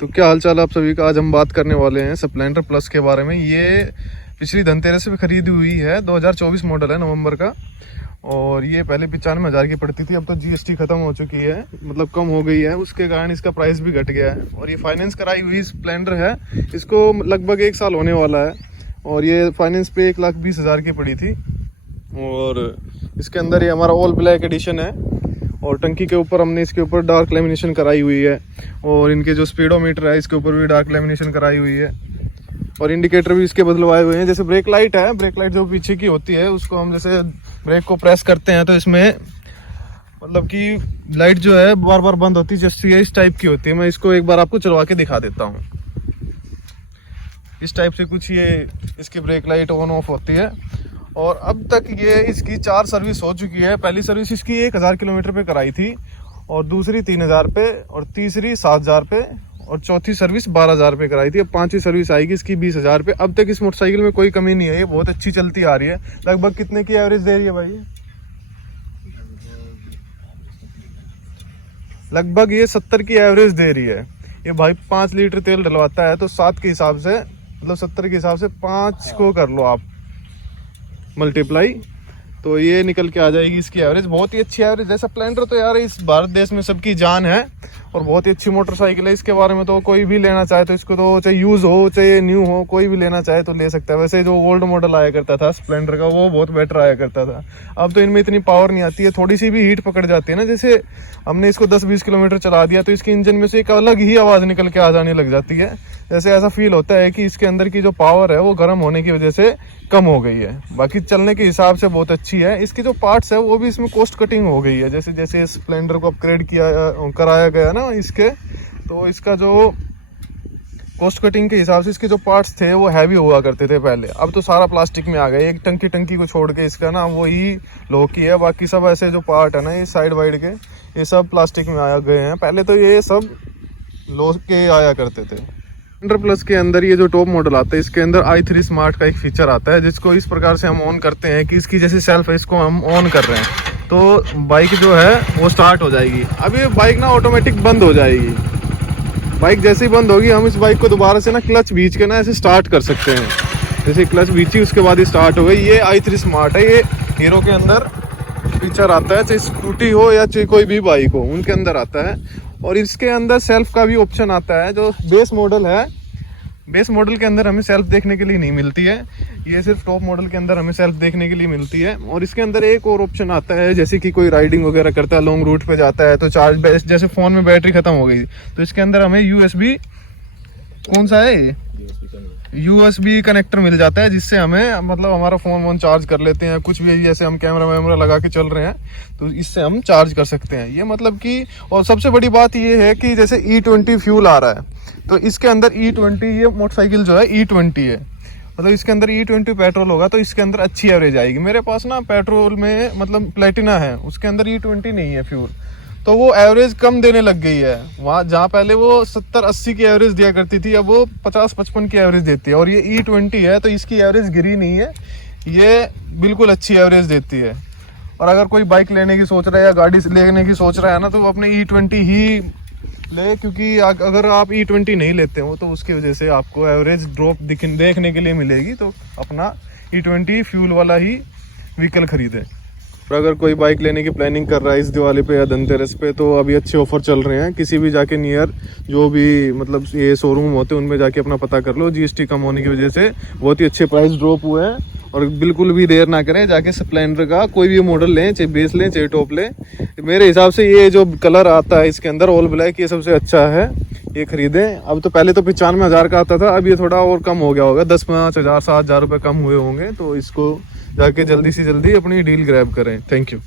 तो क्या हाल चाल आप सभी का। आज हम बात करने वाले हैं स्प्लेंडर प्लस के बारे में। ये पिछली धनतेरस पे खरीदी हुई है, 2024 मॉडल है, नवंबर का। और ये पहले 95,000 की पड़ती थी, अब तो जीएसटी खत्म हो चुकी है, मतलब कम हो गई है, उसके कारण इसका प्राइस भी घट गया है। और ये फाइनेंस कराई हुई स्प्लेंडर है, इसको लगभग 1 साल होने वाला है। और ये फाइनेंस पे 1,20,000 की पड़ी थी। और इसके अंदर ये हमारा ऑल ब्लैक एडिशन है। और टंकी के ऊपर हमने इसके ऊपर डार्क लेमिनेशन कराई हुई है। और इनके जो स्पीडोमीटर है इसके ऊपर भी डार्क लेमिनेशन कराई हुई है। और इंडिकेटर भी इसके बदलवाए हुए हैं। जैसे ब्रेक लाइट है, ब्रेक लाइट जो पीछे की होती है उसको हम जैसे ब्रेक को प्रेस करते हैं तो इसमें मतलब कि लाइट जो है बार बार बंद होती है, इस टाइप की होती है। मैं इसको एक बार आपको चलवा के दिखा देता हूँ। इस टाइप से कुछ ये इसकी ब्रेक लाइट ऑन ऑफ होती है। और अब तक ये इसकी 4 सर्विस हो चुकी है। पहली सर्विस इसकी 1,000 किलोमीटर पे कराई थी, और दूसरी 3,000 पे, और तीसरी 7,000 पे, और चौथी सर्विस 12,000 पे कराई थी। अब 5वीं सर्विस आएगी इसकी 20,000 पे। अब तक इस मोटरसाइकिल में कोई कमी नहीं है, ये बहुत अच्छी चलती आ रही है। लगभग कितने की एवरेज दे रही है भाई? लगभग ये 70 की एवरेज दे रही है। ये भाई 5 लीटर तेल डलवाता है, तो 7 के हिसाब से मतलब 70 के हिसाब से 5 को कर लो आप मल्टीप्लाई, तो ये निकल के आ जाएगी इसकी एवरेज। बहुत ही अच्छी एवरेज है। स्प्लेंडर तो यार इस भारत देश में सबकी जान है, और बहुत ही अच्छी मोटरसाइकिल है। इसके बारे में तो कोई भी लेना चाहे तो इसको तो चाहे यूज हो चाहे न्यू हो, कोई भी लेना चाहे तो ले सकता है। वैसे जो ओल्ड मॉडल आया करता था स्प्लेंडर का, वो बहुत बेटर आया करता था। अब तो इनमें इतनी पावर नहीं आती है, थोड़ी सी भी हीट पकड़ जाती है ना। जैसे हमने इसको 10-20 किलोमीटर चला दिया तो इसके इंजन में से एक अलग ही आवाज निकल के आ जाने लग जाती है। जैसे ऐसा फील होता है कि इसके अंदर की जो पावर है वो गर्म होने की वजह से कम हो गई है। बाकी चलने के हिसाब से बहुत अच्छी है। इसके जो पार्ट्स है वो भी इसमें कॉस्ट कटिंग हो गई है। जैसे जैसे स्प्लेंडर को अपग्रेड कराया गया ना इसके, तो इसका जो कॉस्ट कटिंग के हिसाब से इसके जो पार्ट्स थे वो हैवी हुआ करते थे पहले। अब तो सारा प्लास्टिक में आ गया। एक टंकी को छोड़ के इसका ना वही लो की है, बाकी सब ऐसे जो पार्ट है ना ये साइड वाइड के, ये सब प्लास्टिक में आया गए हैं। पहले तो ये सब लो के आया करते थे। स्प्लेंडर प्लस के अंदर ये जो टॉप मॉडल आता है, इसके अंदर i3 स्मार्ट का एक फीचर आता है, जिसको इस प्रकार से हम ऑन करते हैं कि इसकी जैसे सेल्फ है, इसको हम ऑन कर रहे हैं तो बाइक जो है वो स्टार्ट हो जाएगी। अब ये बाइक ना ऑटोमेटिक बंद हो जाएगी। बाइक जैसे ही बंद होगी, हम इस बाइक को दोबारा से ना क्लच बीच के ना ऐसे स्टार्ट कर सकते हैं। जैसे क्लच बीची उसके बाद ही स्टार्ट हो गई। ये i3 स्मार्ट है। ये हीरो के अंदर फीचर आता है, चाहे स्कूटी हो या चाहे कोई भी बाइक हो, उनके अंदर आता है। और इसके अंदर सेल्फ का भी ऑप्शन आता है। जो बेस मॉडल है, बेस मॉडल के अंदर हमें सेल्फ देखने के लिए नहीं मिलती है, ये सिर्फ टॉप मॉडल के अंदर हमें सेल्फ देखने के लिए मिलती है। और इसके अंदर एक और ऑप्शन आता है, जैसे कि कोई राइडिंग वगैरह करता है, लॉन्ग रूट पे जाता है तो चार्ज, जैसे फोन में बैटरी खत्म हो गई तो इसके अंदर हमें यूएसबी, कौन सा है, यूएसबी कनेक्टर मिल जाता है, जिससे हमें मतलब हमारा फोन चार्ज कर लेते हैं। कुछ भी जैसे हम कैमरा वैमरा लगा के चल रहे हैं तो इससे हम चार्ज कर सकते हैं। ये मतलब कि, और सबसे बड़ी बात ये है कि जैसे E20 फ्यूल आ रहा है, तो इसके अंदर E20, ये मोटरसाइकिल जो है E20 है, मतलब इसके अंदर E20 पेट्रोल होगा तो इसके अंदर अच्छी एवरेज आएगी। मेरे पास ना पेट्रोल में मतलब प्लेटिना है, उसके अंदर E20 नहीं है फ्यूल, तो वो एवरेज कम देने लग गई है। वहाँ जहाँ पहले वो 70-80 की एवरेज दिया करती थी, अब वो 50-55 की एवरेज देती है। और ये E20 है तो इसकी एवरेज गिरी नहीं है, ये बिल्कुल अच्छी एवरेज देती है। और अगर कोई बाइक लेने की सोच रहा है या गाड़ी लेने की सोच रहा है ना, तो वो अपने E20 ही ले, क्योंकि अगर आप E20 नहीं लेते हो तो उसकी वजह से आपको एवरेज ड्रॉप देखने के लिए मिलेगी। तो अपना E20 फ्यूल वाला ही व्हीकल खरीदें। और अगर कोई बाइक लेने की प्लानिंग कर रहा है इस दिवाली पे या धनतेरस पे, तो अभी अच्छे ऑफर चल रहे हैं। किसी भी जाके नियर जो भी मतलब ये शोरूम होते हैं उनमें जाके अपना पता कर लो। जीएसटी कम होने की वजह से बहुत ही अच्छे प्राइस ड्रॉप हुए हैं। और बिल्कुल भी देर ना करें, जाके स्प्लेंडर का कोई भी मॉडल लें, चाहे बेस लें चाहे टॉप लें। मेरे हिसाब से ये जो कलर आता है इसके अंदर ऑल ब्लैक, ये सबसे अच्छा है, ये खरीदें। अब तो पहले तो 95,000 का आता था, अब ये थोड़ा और कम हो गया होगा, 10-5,000 7,000 रुपये कम हुए होंगे। तो इसको जाके जल्दी से जल्दी अपनी डील ग्रैब करें। Thank you.